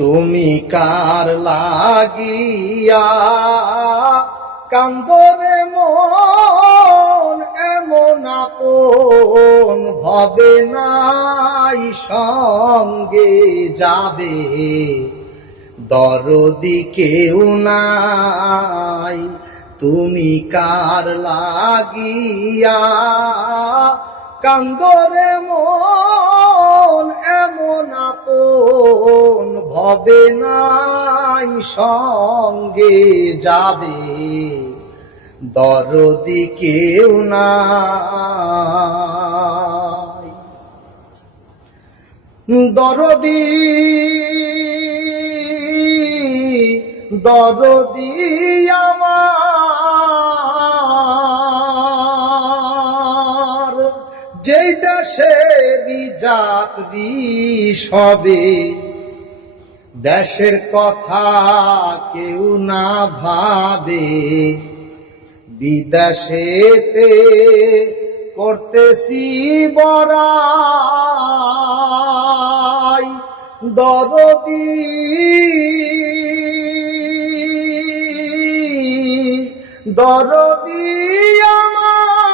তুমি কার লাগিয়া কান্দরে মন, এমন আপন ভবে নাই সঙ্গে যাবে, দরদি কেউ নাই। তুমি কার লাগিয়া কান্দরে মন, এমন আপন ভবে নাই সঙ্গে যাবে, দরদি কেউ নাই। দরদি দরদি আমার, যেই দেশেরই যাত্রী সবে, দেশের কথা কেউ না ভাবে, বিদেশেতে করতেছি বড়াই, দরদি দরদি আমার,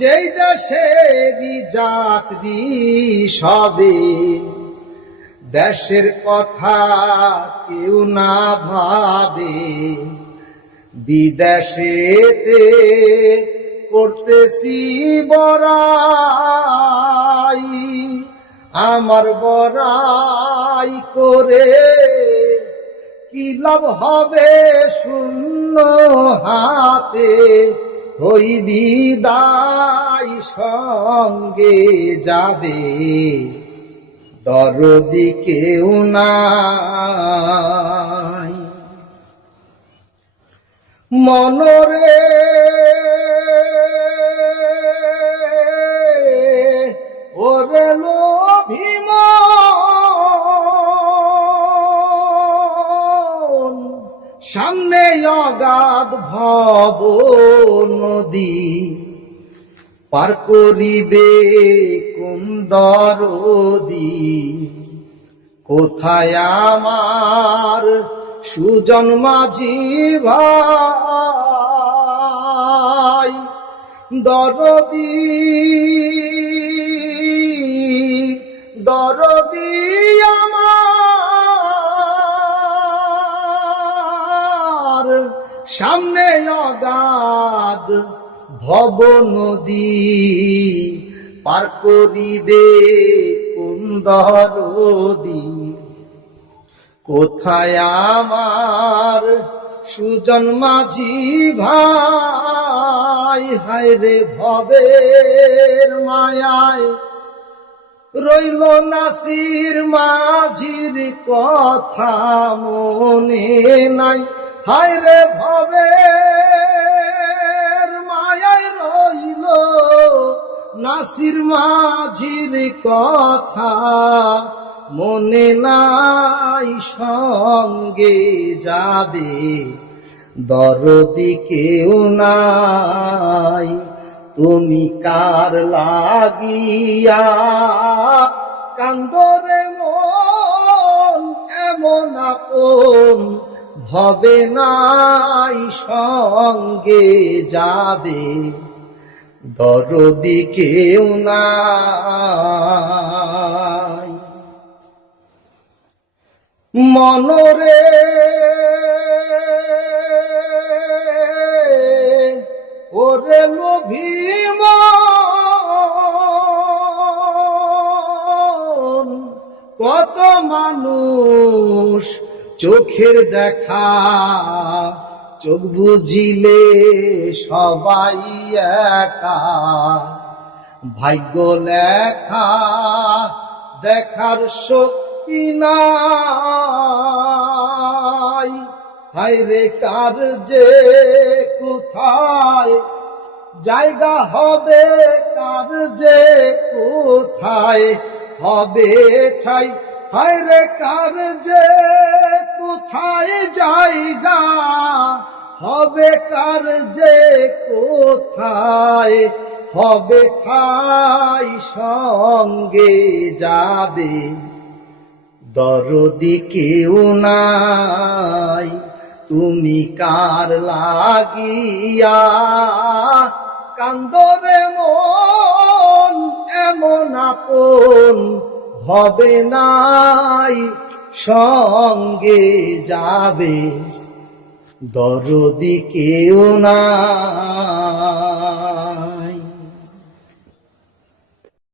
যেই দেশেরই যাত্রী সবে, দেশের কথা কেউ না ভাবে, বিদেশেতে করতেছি বড়াই। আমার বড়াই করে কি লাভ হবে, শূন্য হাতে হই বিদায়, সঙ্গে যাবে, দরদি কেউ নাই। মনরে ওরে লোভিমন, সামনে অগাধ ভব নদী, পার করিবে কোন দরদি, কোথায় আমার সুজন মাঝি ভাই, দরদি দরদি আমার, সামনে অগাধ ভব নদী, পার করিবে কোন দরদি, কোথায় আমার সুজন মাঝি ভাই। হায় রে ভবের মায়ায় রইল নাসির মাঝির কথা মনে নাই, হায় রে ভবের মায়ায় রইল নাসির মাঝির কথা মনে নাই, সঙ্গে যাবে, দরদি কেউ নাই। তুমি কার লাগিয়া কান্দরে মন, এমন আপন ভবে নাই সঙ্গে যাবে, দরদি কেউ নাই। মনরে ওরে লোভিমন, কত মানুষ চোখের দেখা, চোখ বুঝিলে সবাই একা, ভাগ্য লেখা দেখার শক্তি নাই। হায় রে কার যে কোথায় জায়গা হবে, কার যে কোথায় হবে ঠাই, হায় রে কার যে কোথায় জায়গা হবে, কার যে কোথায় হবে ঠাই সঙ্গে যাবে, দরদি কেউ নাই তুমি কার লাগিয়া, কান্দরে মন এমন আপন হবে নাই সঙ্গে যাবে, দরদি কেউ নাই।